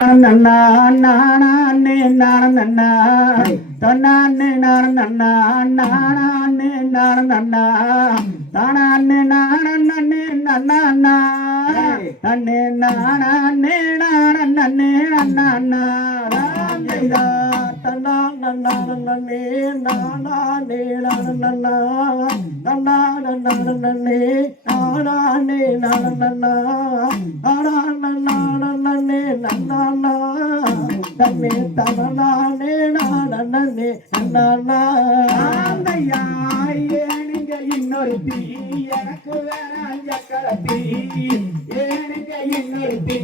நன்னா நானே நான நன்னா தன்னானே நான நன்னா நானே நான நன்னா தானே நான நன்னே நன்னா தன்னே நானே நான நன்னே நன்னா ராமையா தன்னா நன்னா நன்னே நானே நான நன்னா நன்னா நன்னா நன்னே நானே நான நன்னா ஆனா நன்னா நன்னே நன்னா தன்னே தனே நானே நன்னையா ஏனுங்க இன்னொரு தீ எனக்கு வேணாஞ்ச களத்தி ஏனுங்க இன்னொரு தீ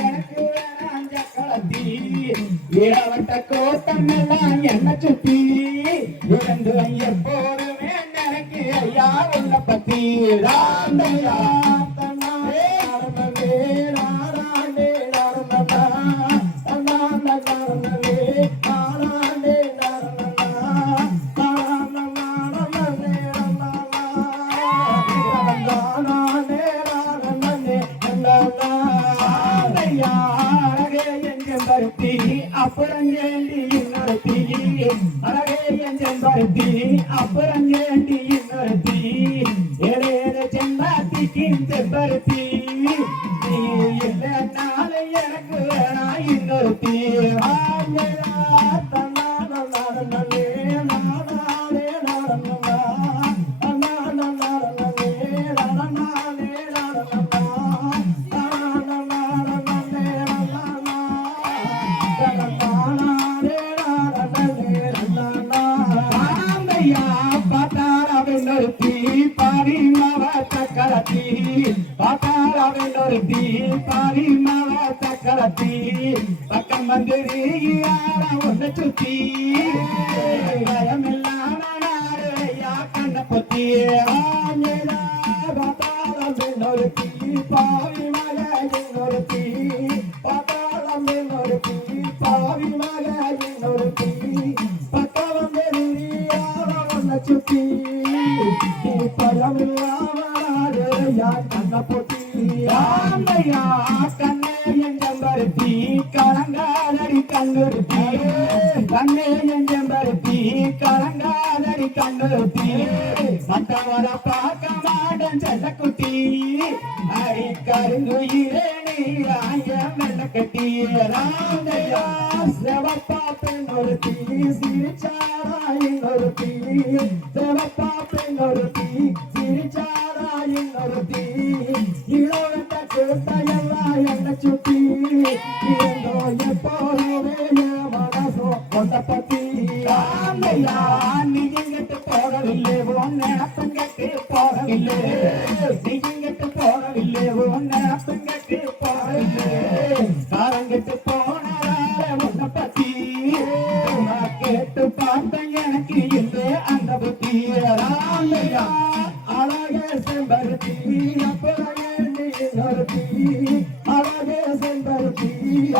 எனக்கு வேணாஞ்ச களத்தி இளவட்ட கோட்டமெல்லாம் என்ன சுத்தி இழந்து எப்போதுமே நினைக்கு ஐயா உள்ள பத்தி ராந்தையா அப்புறம் ஏண்டி இன்னொருத்தி அழகே என் செம்பருத்தி அப்புறம் ஏண்டி இன்னொருத்தி ஏழேழு செம்பாத்திக்கு செம்பருத்தி நீ இல்லைனால எனக்கு வேணா இன்னொருத்தி பக்கம் வந்து ஒன்ன சுத்தி பயமில்லாம நாரையா கண்ண பொத்தி ஒரு தீ பாவி மலையின் ஒரு தீ பாத்தாளம் ஒரு தீ பாவி மலையின் ஒரு தீ பக்கம் வந்து ஒன்ன சுத்தி பயமில்லாம நாரையா கண்ண பொத்தி ராமையா கண்ணே என் செம்பருத்தி கலங்காதடி கண்ணுறுத்தி கண்ணே என் செம்பருத்தி கலங்காதடி கண்ணுறுத்தி மற்றவர பார்க்க மாடன் செல்லக்குட்டி அடி கருங்குயிரே நீராய வெள்ளக்கட்டி ராமையா செவப்பா பெண்ணொருத்தி சிரிச்சாராயின் ஒருத்தி செவப்பா பெண்ணொருத்தி சிரிச்சாராயின் ஒருத்தி இளவட்ட கூட்டையெல்லாம் என்ன சுத்தி இருந்தோ எப்போதுமே மனசோ கொண்ட பத்தி ராமையா நீங்கிட்டு போகவில்லை உன் நினப்பங்கட்டு போகவில்லை நீங்கிட்டு போகவில்லை உன் நினப்பங்கட்டு போகவில்லை காரங்கிட்டு போனார உன்னை பத்தி கேட்டு பார்த்தேன் எனக்கு இல்லை அந்த புத்தி ராமையா அழகே செம்பருத்தி அப்புறம் இன்னொருத்தி அழகே செம்பருத்தி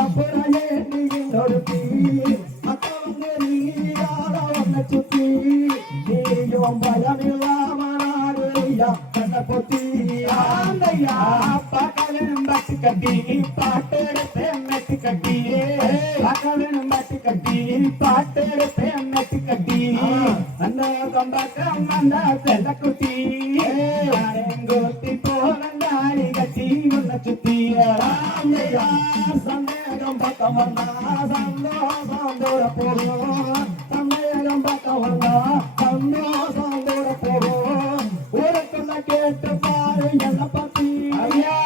அப்புறம் இன்னொருத்தி மத்தவங்க நீராட ஒன்ன சுத்தி நீயும் பயமில்லாம நாரையா கண்ண பொத்தி ஆந்தையா பகலும் பட்டு கட்டி பாட்டெடுத்து மெட்டு கட்டி பகலும் பட்டு கட்டி பாட்டெடுத்து மெட்டு கட்டி அந்த கொம்பக்கம் வந்த செல்ல குட்டி போலி கட்டி உன்ன சுத்தி ராமையா சந்தேகம் பக்கம் வந்தா சந்தோஷம் தூர போகும் சந்தேகம் பக்கம் வந்தா சந்தோஷம் தூர போகும் ஊருக்குள்ள கேட்டு பாரு என்ன பத்தி ஐயா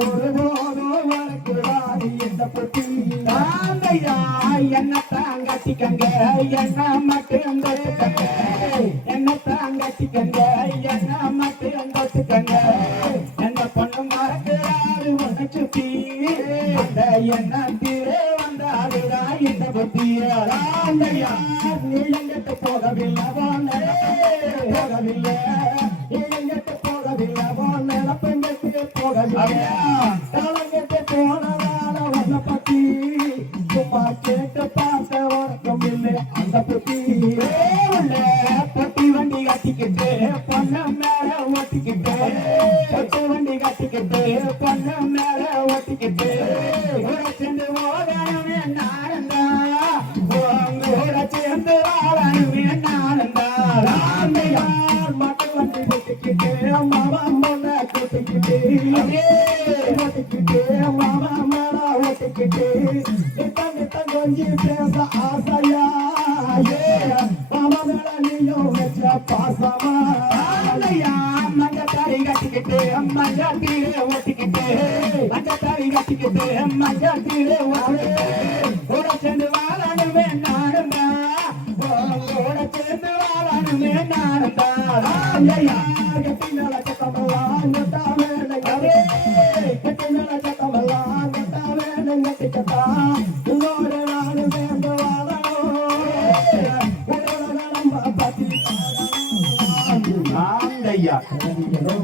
ஒரு போதும் உனக்கு வாரி என்ன பத்தி ராமையா என்ன தாங்கட்டிக்கங்க என்ன மட்டும் தொட்டுக்கங்க என்ன தாங்கட்டிக்கங்க என்ன மட்டும் தொட்டுக்கங்க என்ன பொண்ணு மறக்கிறாரு உன்னை சுத்தி அந்த எண்ணத்திலே வந்தாருடா இந்த புத்தி ராமையா நீ எங்கிட்டு போகவில்லை போகவில்லை நீ எங்கிட்டு போகவில்லை நிலப்பெண்ணுக்கு போகவில்லை கலங்கிட்டு போனதால உன்னை பத்தி சும்மா கேட்டு பார்க்க உனக்கும் இல்லை அந்த புத்தி பொட்டி வண்டி கட்டிக்கிட்டு பொண்ணு மேல ஓட்டிக்கிட்டு பொட்டி வண்டி கட்டிக்கிட்டு பொண்ணு மேல ஓட்டிக்கிட்டு சென்று கட்டிக்கிட்டு நித்தம் கொஞ்சி பேச ஆசையா மாமகள நீயும் வச்ச பாசமா மஞ்சத்தாரி கட்டிக்கிட்டு மஞ்சத்தீரே ஓட்டிக்கிட்டு மஞ்சத்தாரி கட்டிக்கிட்டு மஞ்சத்தீரே ஓட சேர்ந்து வாழணுமே நானுந்தா ஓட சேர்ந்து வாழணுமே நானுந்தா கட்டினால சத்தமெல்லாம் கொட்டாமே கட்டினால சத்தமெல்லாம் கொட்டாமே கட்டிக்கத்தா உன்னோட நானும் சேர்ந்து வாழணும் உன்னோட நம்ம பத்தி ஆந்தையா சிவனியரோ